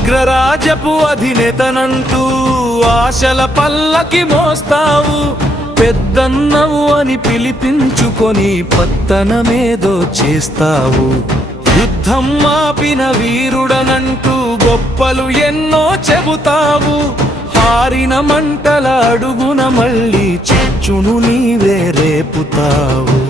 అగ్రరాజపు అధినేతనంటూ ఆశల పల్లకి మోస్తావు. పెద్దన్నవు అని పిలిపించుకొని పత్తనమేదో చేస్తావు. యుద్ధం ఆపిన వీరుడనంటూ గొప్పలు ఎన్నో చెబుతావు. హారిన మంటల అడుగున మళ్ళీ చిచ్చును నీవే రేపుతావు.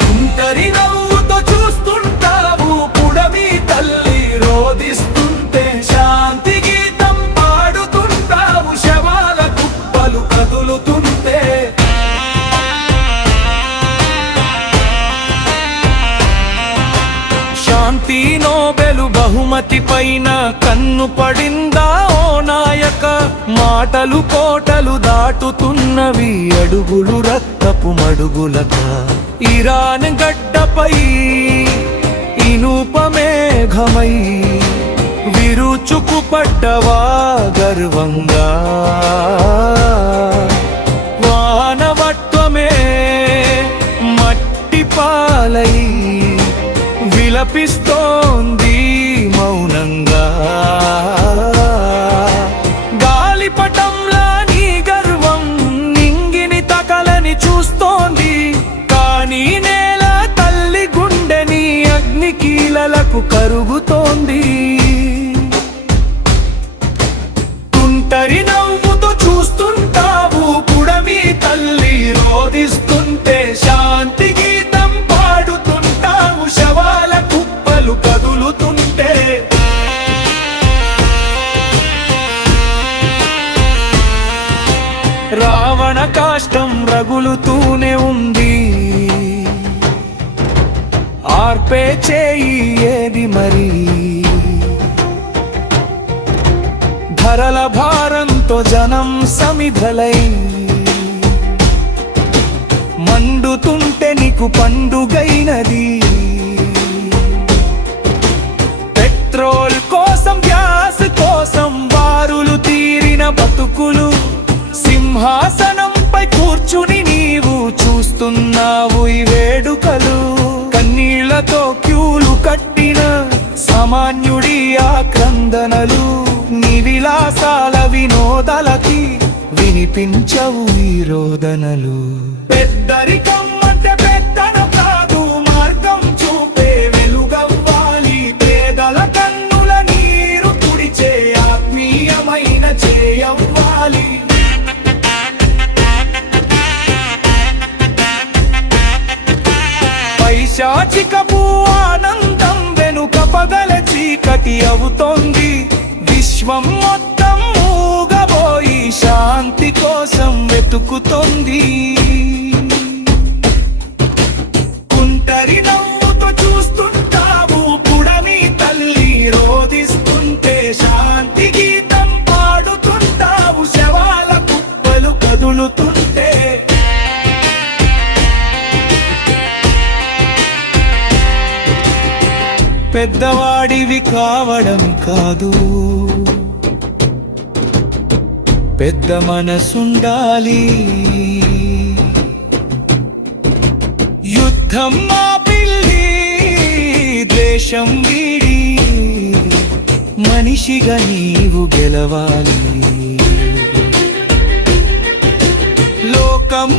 తుంటరి నవ్వుతో చూస్తుంటావు పుడమి తల్లి రోదిస్తుంటే. శాంతి గీతం పాడుతుంటావు శవాల కుప్పలు కదులుతుంటే. శాంతి నోబెలు బహుమతి పైన కన్ను పడిందా ఓ నాయక. మాటలు కోటలు దాటుతున్నవి అడుగులు రక్తపు మడుగులక. ఇరాన్ గడ్డపై ఇనుపమేఘమై విరుచుకు పడ్డవా గర్వంగా. వానవత్వమే మట్టి పాలై విలపిస్తోంది మౌనంగా. గాలిపటంలా నీ గర్వం నింగిని తకలని చూస్తోంది. కానీ నేల తల్లి గుండె నీ అగ్ని కీలలకు కరుగుతోంది. తుంటరి నవ్వుతో చూస్తుంటావు పుడమి తల్లి రోదిస్తుంటే. శాంతి గీతం పాడుతుంటావు శవాల కుప్పలు కదులుతుంటే. రావణ కాష్టం రగులుతూనే ఉంది. ఆర్పే చేయి ఏది మరి. ధరల భారంతో జనం సమిధలై మండుతుంటే నీకు పండుగైనది. పెట్రోల్ కోసం గ్యాస్ కోసం బారులు తీరిన బతుకులు. సింహాసనంపై కూర్చుని నీవు చూస్తున్నావు ఈ వేడుకలు. కన్నీళ్లతో క్యూలు కట్టిన సామాన్యుడి ఆక్రందనలు. నీ విలాసాల వినోదాలకి వినిపించవు ఈ రోదనలు. పెద్దరికం అంటే పెద్దనం కాదు, మార్గం చూపే వెలుగవ్వాలి. పేదల కన్నుల నీరు తుడిచే ఆత్మీయమైన చేయవ్వాలి. పైశాచికపు ఆనందం వెనుక పగల చీకటి అవుతోంది. విశ్వం మొత్తం మూగబోయి శాంతి కోసం వెతుకుతోంది. తుంటరి నవ్వుతో చూస్తుంటావు పుడమి తల్లి రోదిస్తుంటే. శాంతి గీతం పాడుతుంటావు శవాల కుప్పలు కదులుతుంటే. పెద్దవాడివి కావడం కాదు, పెద్ద మనసుండాలి. యుద్ధం ఆపిల్లి ద్వేషం వీడి మనిషిగా నీవు గెలవాలి. లోకం